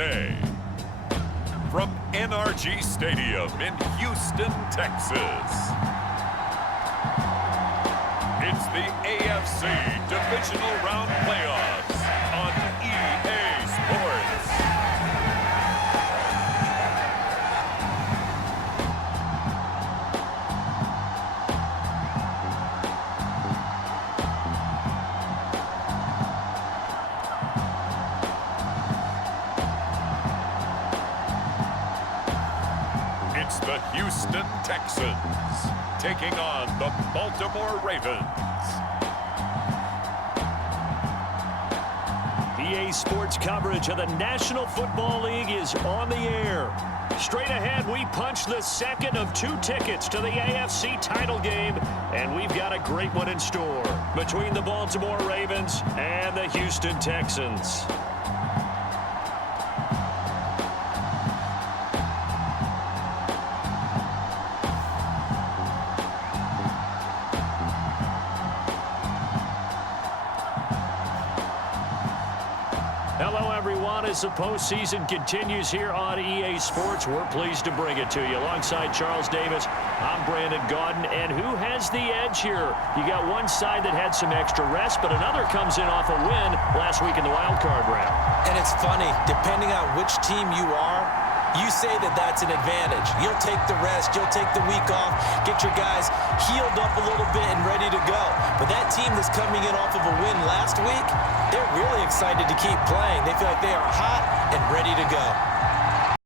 Thursday. From NRG Stadium in Houston, Texas, it's the AFC Divisional Round Playoffs on EA Sports. It's the Houston Texans taking on the Baltimore Ravens. EA Sports coverage of the National Football League is on the air. Straight ahead, we punch the second of 2 tickets to the AFC title game, and we've got a great one in store between the Baltimore Ravens and the Houston Texans. Hello, everyone. As the postseason continues here on EA Sports, we're pleased to bring it to you. Alongside Charles Davis, I'm Brandon Gaudin. And who has the edge here? You got one side that had some extra rest, but another comes in off a win last week in the wild card round. And it's funny, depending on which team you are, you say that that's an advantage. You'll take the rest, you'll take the week off, get your guys healed up a little bit and ready to go. But that team that's coming in off of a win last week, they're really excited to keep playing. They feel like they are hot and ready to go.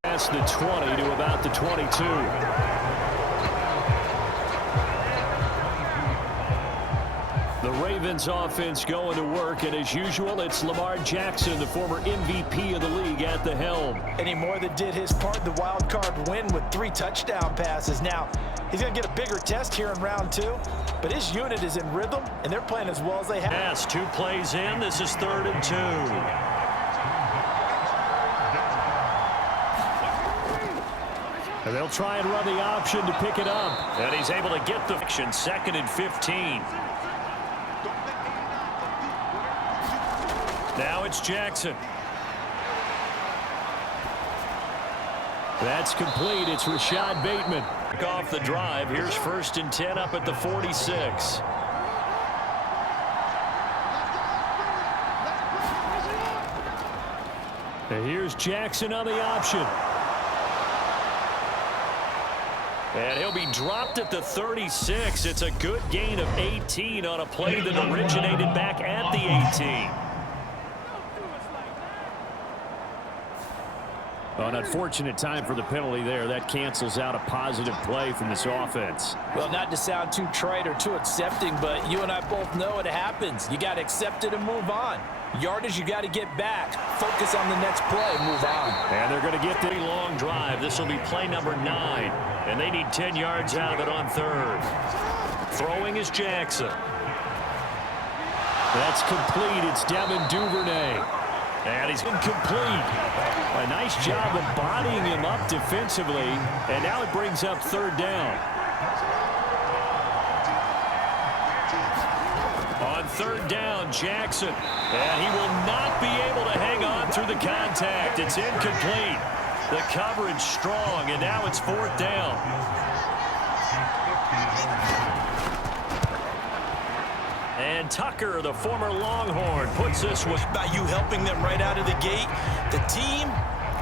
Past the 20 to about the 22. The Ravens offense going to work, and as usual, it's Lamar Jackson, the former MVP of the league, at the helm. And he more than did his part in the wild card win with 3 touchdown passes. Now, he's going to get a bigger test here in round 2, but his unit is in rhythm, and they're playing as well as they have. Yes, 2 plays in. This is 3rd and 2. And they'll try and run the option to pick it up. And he's able to get the action. 2nd and 15. Now it's Jackson. That's complete. It's Rashad Bateman. Off the drive. Here's 1st and 10 up at the 46. And here's Jackson on the option. And he'll be dropped at the 36. It's a good gain of 18 on a play that originated back at the 18. An unfortunate time for the penalty there. That cancels out a positive play from this offense. Well, not to sound too trite or too accepting, but you and I both know it happens. You got to accept it and move on. Yardage, you got to get back. Focus on the next play and move on. And they're going to get the long drive. This will be play number 9. And they need 10 yards out of it on 3rd. Throwing is Jackson. That's complete. It's Devin Duvernay. And he's incomplete. A nice job of bodying him up defensively. And now it brings up 3rd down. On 3rd down, Jackson. And he will not be able to hang on through the contact. It's incomplete. The coverage strong, and now it's 4th down. And Tucker, the former Longhorn, puts this with. By you helping them right out of the gate, the team,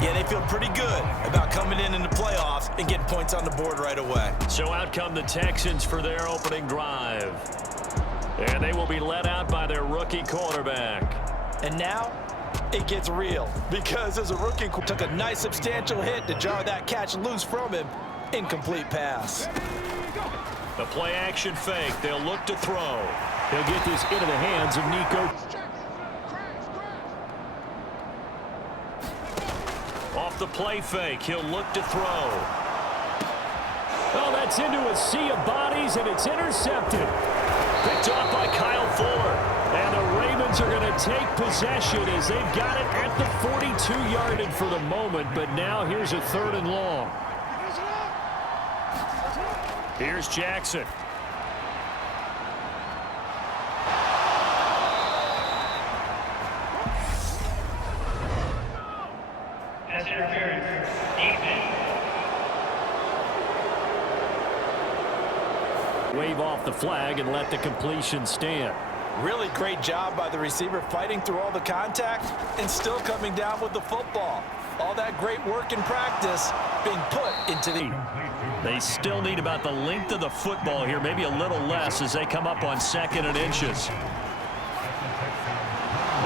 yeah, they feel pretty good about coming in the playoffs and getting points on the board right away. So out come the Texans for their opening drive. And they will be let out by their rookie quarterback. And now it gets real, because as a rookie, took a nice substantial hit to jar that catch loose from him. Incomplete pass. The play action fake. They'll look to throw. They'll get this into the hands of Nico. Off the play fake. He'll look to throw. Oh, that's into a sea of bodies, and it's intercepted. Picked off by Kyle Fuller. And the Ravens are going to take possession as they've got it at the 42-yard line for the moment. But now here's a 3rd and long. Here's Jackson. Pass interference. Defense. Wave off the flag and let the completion stand. Really great job by the receiver fighting through all the contact and still coming down with the football. All that great work in practice being put into the... They still need about the length of the football here, maybe a little less as they come up on 2nd and inches.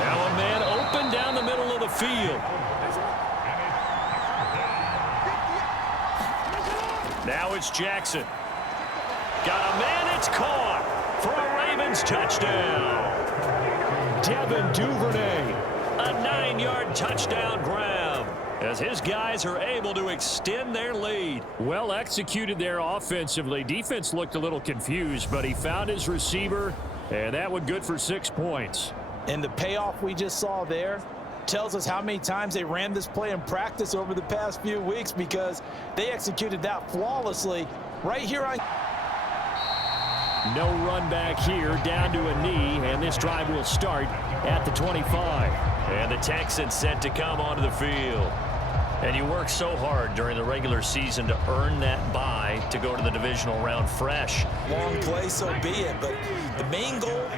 Now a man open down the middle of the field. Now it's Jackson. Got a man, it's caught for a Ravens touchdown. Devin Duvernay, a 9-yard touchdown grab as his guys are able to extend their lead. Well executed there offensively. Defense looked a little confused, but he found his receiver, and that one good for 6 points. And the payoff we just saw there tells us how many times they ran this play in practice over the past few weeks, because they executed that flawlessly right here on... No run back here, down to a knee, and this drive will start at the 25. And the Texans set to come onto the field. And you work so hard during the regular season to earn that bye to go to the divisional round fresh. Long play, so be it. But the main goal,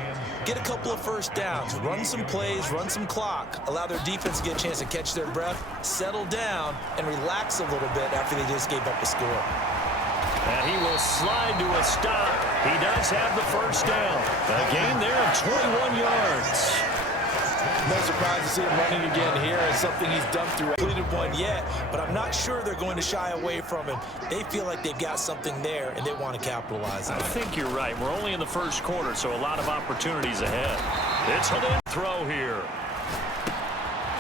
get a couple of first downs, run some plays, run some clock, allow their defense to get a chance to catch their breath, settle down, and relax a little bit after they just gave up a score. And he will slide to a stop. He does have the first down. A gain there of 21 yards. No surprise to see him running again here. It's something he's done through. Completed one yet, but I'm not sure they're going to shy away from him. They feel like they've got something there, and they want to capitalize on it. I think you're right. We're only in the first quarter, so a lot of opportunities ahead. It's a throw here.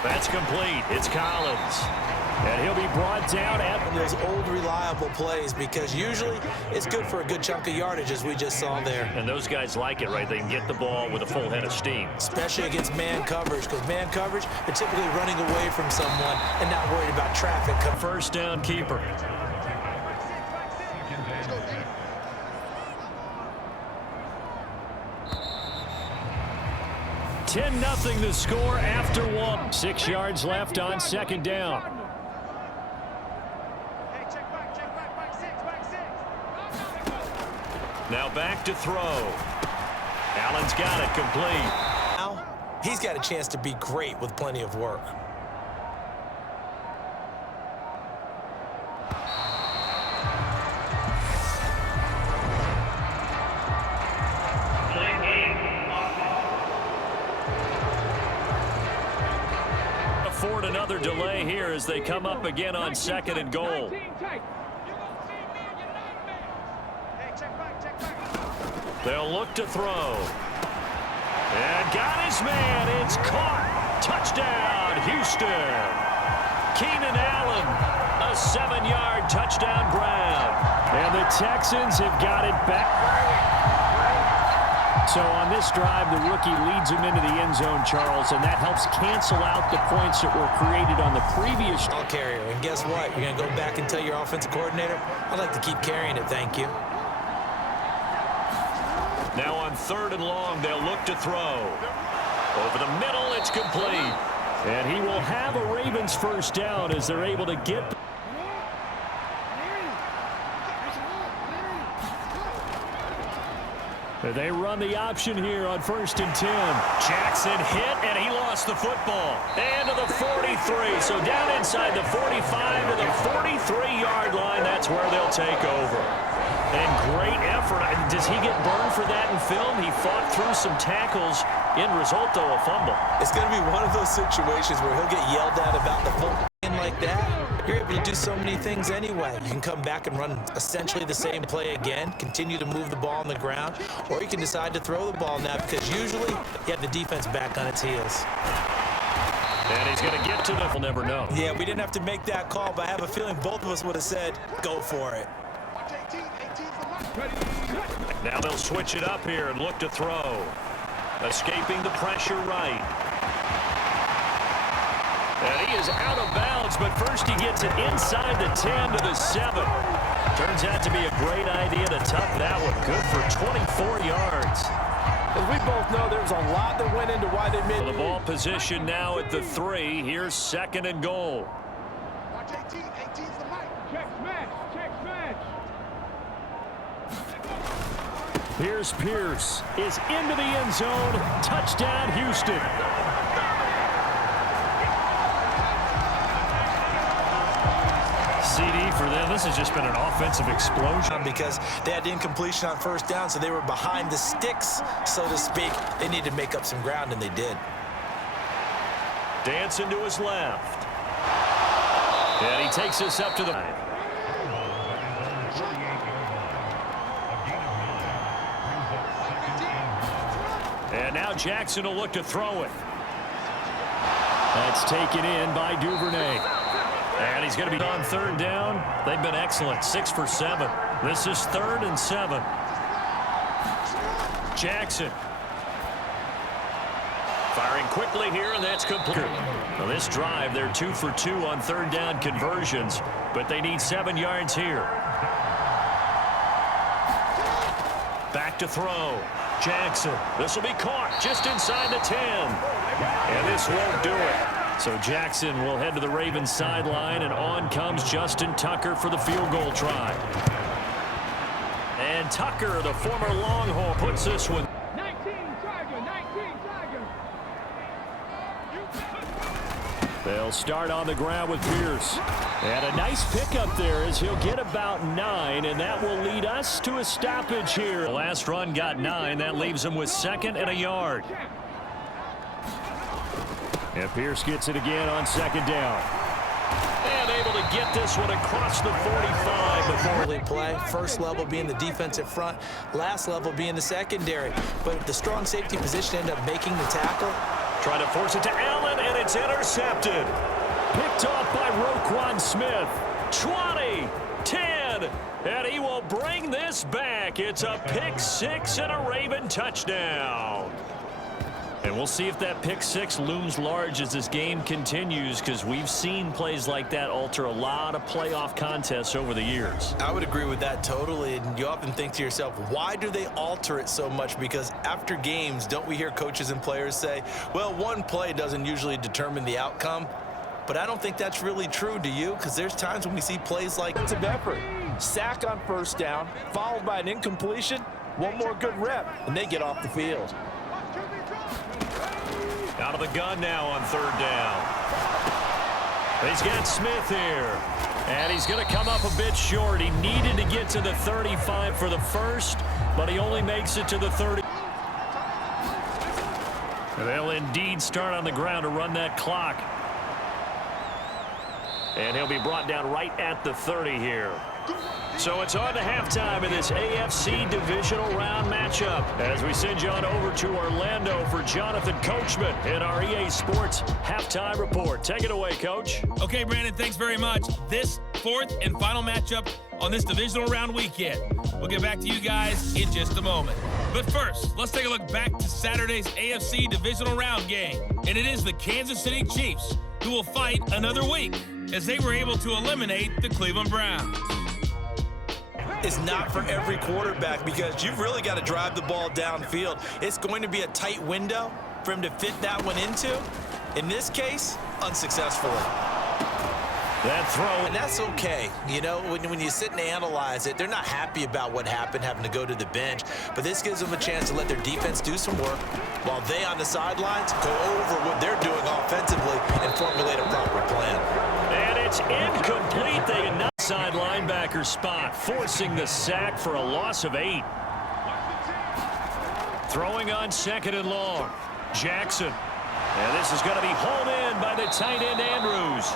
That's complete. It's Collins. And he'll be brought down at One of those old reliable plays, because usually it's good for a good chunk of yardage, as we just saw there. And those guys like it, right? They can get the ball with a full head of steam. Especially against man coverage, because man coverage, they're typically running away from someone and not worried about traffic. First down keeper. Ten nothing the score after 1. 6 yards left on 2nd down. Now back to throw. Allen's got it complete. Now, he's got a chance to be great with plenty of work. Afford another delay here as they come up again on 2nd and goal. They'll look to throw. And got his man. It's caught. Touchdown, Houston. Keenan Allen, a 7-yard touchdown grab. And the Texans have got it back. So on this drive, the rookie leads him into the end zone, Charles, and that helps cancel out the points that were created on the previous. Ball carrier. And guess what? You're going to go back and tell your offensive coordinator, I'd like to keep carrying it, thank you. Now on 3rd and long, they'll look to throw. Over the middle, it's complete. And he will have a Ravens first down as they're able to get. They run the option here on 1st and 10. Jackson hit, and he lost the football. And to the 43. So down inside the 45 to the 43-yard line. That's where they'll take over. And great effort. Does he get burned for that in film? He fought through some tackles. End result, though, a fumble. It's going to be one of those situations where he'll get yelled at about the football like that. You're able to do so many things anyway. You can come back and run essentially the same play again, continue to move the ball on the ground, or you can decide to throw the ball now, because usually you have the defense back on its heels. And he's going to get to the... We'll never know. Yeah, we didn't have to make that call, but I have a feeling both of us would have said, go for it. Now they'll switch it up here and look to throw. Escaping the pressure right. And he is out of bounds, but first he gets it inside the 10 to the 7. Turns out to be a great idea to tuck that one. Good for 24 yards. As we both know, there's a lot that went into why they made The ball position now at the 3. Here's 2nd and goal. Here's Pierce is into the end zone. Touchdown, Houston. CD for them. This has just been an offensive explosion. Because they had incompletion on first down, so they were behind the sticks, so to speak. They needed to make up some ground, and they did. Dancing to his left. And he takes us up to the... And now Jackson will look to throw it. That's taken in by Duvernay. And he's going to be on third down. They've been excellent, 6 for 7. This is 3rd and 7. Jackson. Firing quickly here, and that's complete. Now this drive, they're 2 for 2 on third down conversions, but they need 7 yards here. Back to throw. Jackson. This will be caught just inside the 10. And this won't do it. So Jackson will head to the Ravens sideline, and on comes Justin Tucker for the field goal try. And Tucker, the former Longhorn, puts this one. 19 Tiger. They'll start on the ground with Pierce. And a nice pickup there as he'll get about 9, and that will lead us to a stoppage here. The last run got 9. That leaves him with 2nd and a yard. And Pierce gets it again on 2nd down. And able to get this one across the 45 before. Play. First level being the defensive front, last level being the secondary. But the strong safety position ended up making the tackle. Trying to force it to Allen, and it's intercepted. Picked off by Roquan Smith. 20, 10, and he will bring this back. It's a pick 6 and a Raven touchdown. And we'll see if that pick 6 looms large as this game continues, because we've seen plays like that alter a lot of playoff contests over the years. I would agree with that totally, and you often think to yourself, why do they alter it so much? Because after games, don't we hear coaches and players say, well, one play doesn't usually determine the outcome? But I don't think that's really true, do you? Because there's times when we see plays like Defensive effort. Sack on first down, followed by an incompletion. One more good rep, and they get off the field. Out of the gun now on third down. He's got Smith here. And he's going to come up a bit short. He needed to get to the 35 for the first, but he only makes it to the 30. They'll indeed start on the ground to run that clock. And he'll be brought down right at the 30 here. So it's on to halftime in this AFC Divisional Round matchup as we send you on over to Orlando for Jonathan Coachman in our EA Sports Halftime Report. Take it away, Coach. Okay, Brandon, thanks very much. This 4th and final matchup on this Divisional Round weekend. We'll get back to you guys in just a moment. But first, let's take a look back to Saturday's AFC Divisional Round game. And it is the Kansas City Chiefs who will fight another week as they were able to eliminate the Cleveland Browns. It's not for every quarterback because you've really got to drive the ball downfield. It's going to be a tight window for him to fit that one into. In this case, unsuccessfully. That throw. And that's okay. You know, when you sit and analyze it, they're not happy about what happened, having to go to the bench. But this gives them a chance to let their defense do some work while they on the sidelines go over what they're doing offensively and formulate a proper plan. And it's incomplete. They get not side linebacker spot, forcing the sack for a loss of 8. Throwing on 2nd and long. Jackson. And this is going to be hauled in by the tight end Andrews.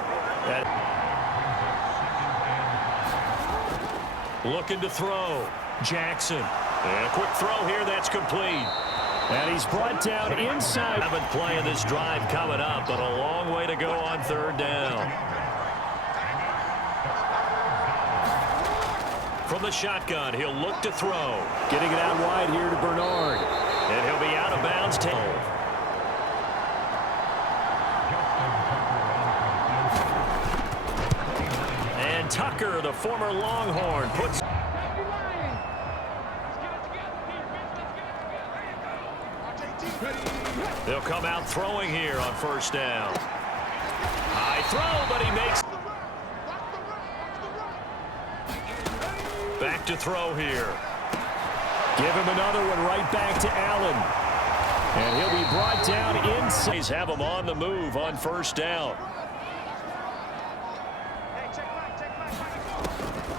Looking to throw. Jackson. And a quick throw here. That's complete. And he's brought down inside. Haven't playing this drive coming up, but a long way to go on third down. From the shotgun, he'll look to throw. Getting it out wide here to Bernard. And he'll be out of bounds. And Tucker, the former Longhorn, puts... They'll come out throwing here on first down. High throw, but he makes... back to throw here. Give him another one right back to Allen. And he'll be brought down inside. Have him on the move on first down.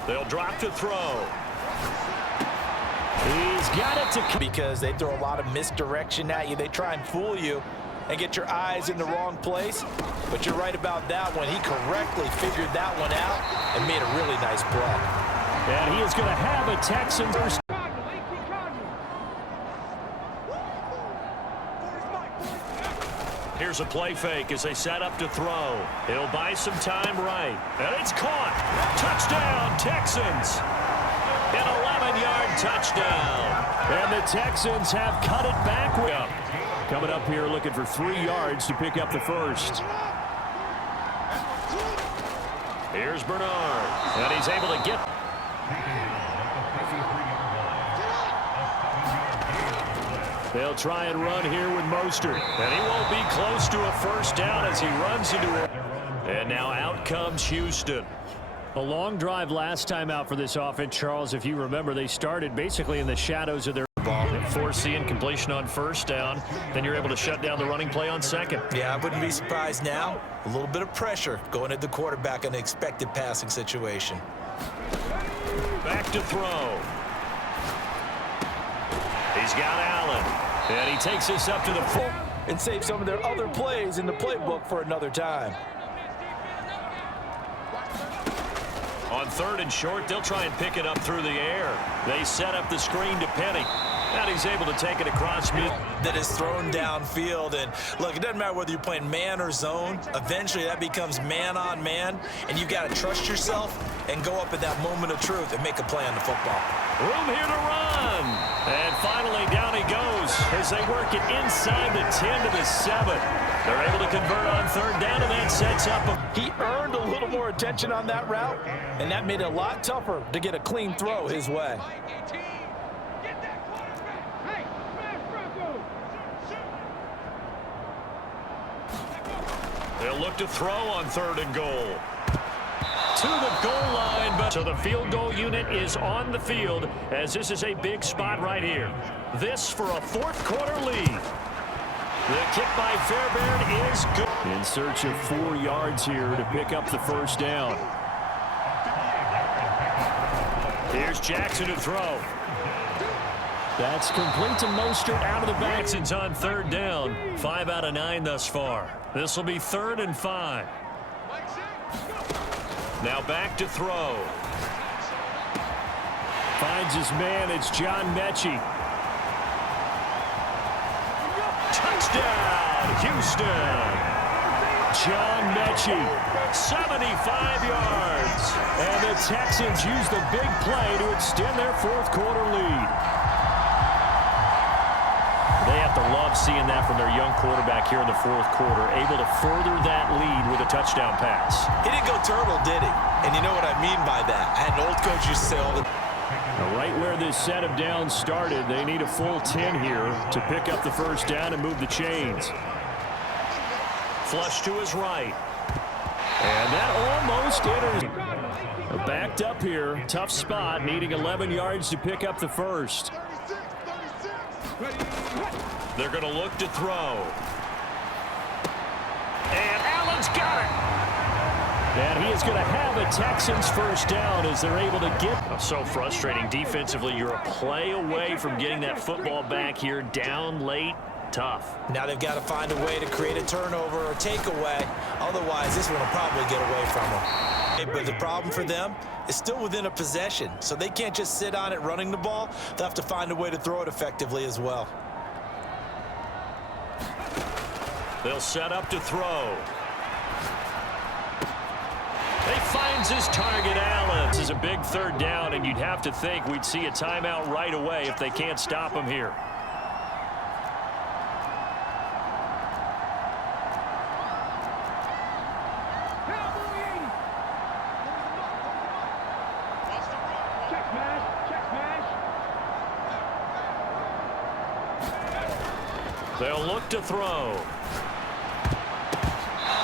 They'll drop to throw. He's got it to... Because they throw a lot of misdirection at you. They try and fool you and get your eyes in the wrong place. But you're right about that one. He correctly figured that one out and made a really nice play. And he is going to have a Texan first. Here's a play fake as they set up to throw. He'll buy some time right. And it's caught. Touchdown, Texans. An 11-yard touchdown. And the Texans have cut it back. Coming up here looking for 3 yards to pick up the first. Here's Bernard. And he's able to get... They'll try and run here with Mostert. And he won't be close to a first down as he runs into it. And now out comes Houston. A long drive last time out for this offense, Charles. If you remember, they started basically in the shadows of their ball. Force the incompletion on first down. Then you're able to shut down the running play on second. Yeah, I wouldn't be surprised now. A little bit of pressure going at the quarterback in an expected passing situation. Back to throw. He's got Allen. And he takes this up to the full. And save some of their other plays in the playbook for another time. On 3rd and short, they'll try and pick it up through the air. They set up the screen to Penny. And he's able to take it across mid. That is thrown downfield. And look, it doesn't matter whether you're playing man or zone. Eventually, that becomes man on man. And you got to trust yourself and go up at that moment of truth and make a play on the football. Room here to run. And finally, down he goes as they work it inside the 10 to the 7. They're able to convert on 3rd down, and that sets up a... He earned a little more attention on that route, and that made it a lot tougher to get a clean throw his way. They'll look to throw on 3rd and goal. To the goal line, but so the field goal unit is on the field as this is a big spot right here. This for a 4th quarter lead. The kick by Fairbairn is good. In search of 4 yards here to pick up the first down. Here's Jackson to throw. That's complete to Mostert out of the back. Jackson's on 3rd down. 5 out of 9 thus far. This will be 3rd and 5. Now back to throw. Finds his man. It's John Mechie. Touchdown, Houston. John Mechie, 75 yards. And the Texans use the big play to extend their 4th quarter lead. They have to love seeing that from their young quarterback here in the 4th quarter, able to further that lead with a touchdown pass. He didn't go turtle, did he? And you know what I mean by that. I had an old coach used to say all the... Right where this set of downs started, they need a full 10 here to pick up the first down and move the chains. Flush to his right. And that almost enters. Backed up here. Tough spot, needing 11 yards to pick up the first. They're going to look to throw. And Allen's got it. And he is going to have a Texans first down as they're able to get. So frustrating defensively. You're a play away from getting that football back here down late. Tough. Now they've got to find a way to create a turnover or takeaway. Otherwise, this one will probably get away from them. But the problem for them is still within a possession. So they can't just sit on it running the ball. They'll have to find a way to throw it effectively as well. They'll set up to throw. He finds his target, Allen. This is a big 3rd down, and you'd have to think we'd see a timeout right away if they can't stop him here. They'll look to throw.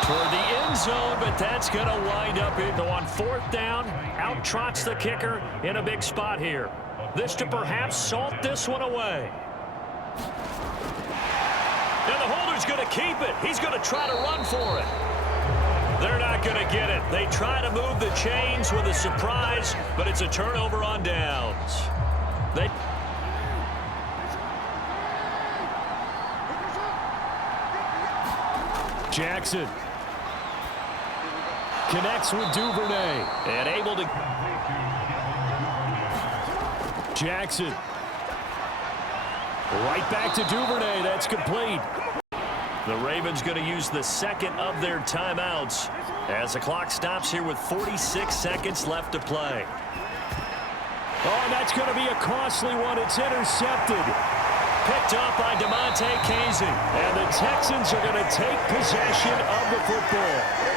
Toward the end zone, but that's going to wind up into on 4th down. Out trots the kicker in a big spot here. This to perhaps salt this one away. And the holder's going to keep it. He's going to try to run for it. They're not going to get it. They try to move the chains with a surprise, but it's a turnover on downs. Jackson connects with Duvernay. And able to... Jackson. Right back to Duvernay. That's complete. The Ravens going to use the second of their timeouts as the clock stops here with 46 seconds left to play. Oh, and that's going to be a costly one. It's intercepted. Picked up by DeMonte Casey. And the Texans are going to take possession of the football.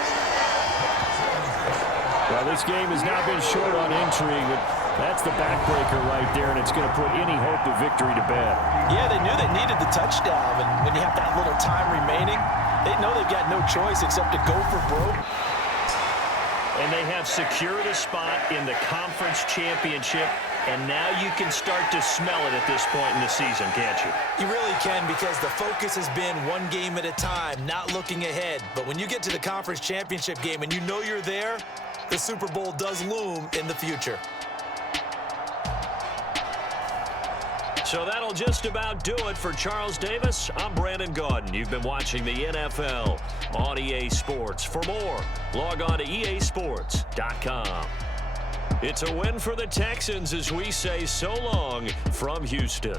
Well, this game has not been short on intrigue, but that's the backbreaker right there, and it's going to put any hope of victory to bed. Yeah, they knew they needed the touchdown, and when you have that little time remaining, they know they've got no choice except to go for broke. And they have secured a spot in the conference championship, and now you can start to smell it at this point in the season, can't you? You really can, because the focus has been one game at a time, not looking ahead. But when you get to the conference championship game and you know you're there, the Super Bowl does loom in the future. So that'll just about do it for Charles Davis. I'm Brandon Gaudin. You've been watching the NFL on EA Sports. For more, log on to easports.com. It's a win for the Texans as we say so long from Houston.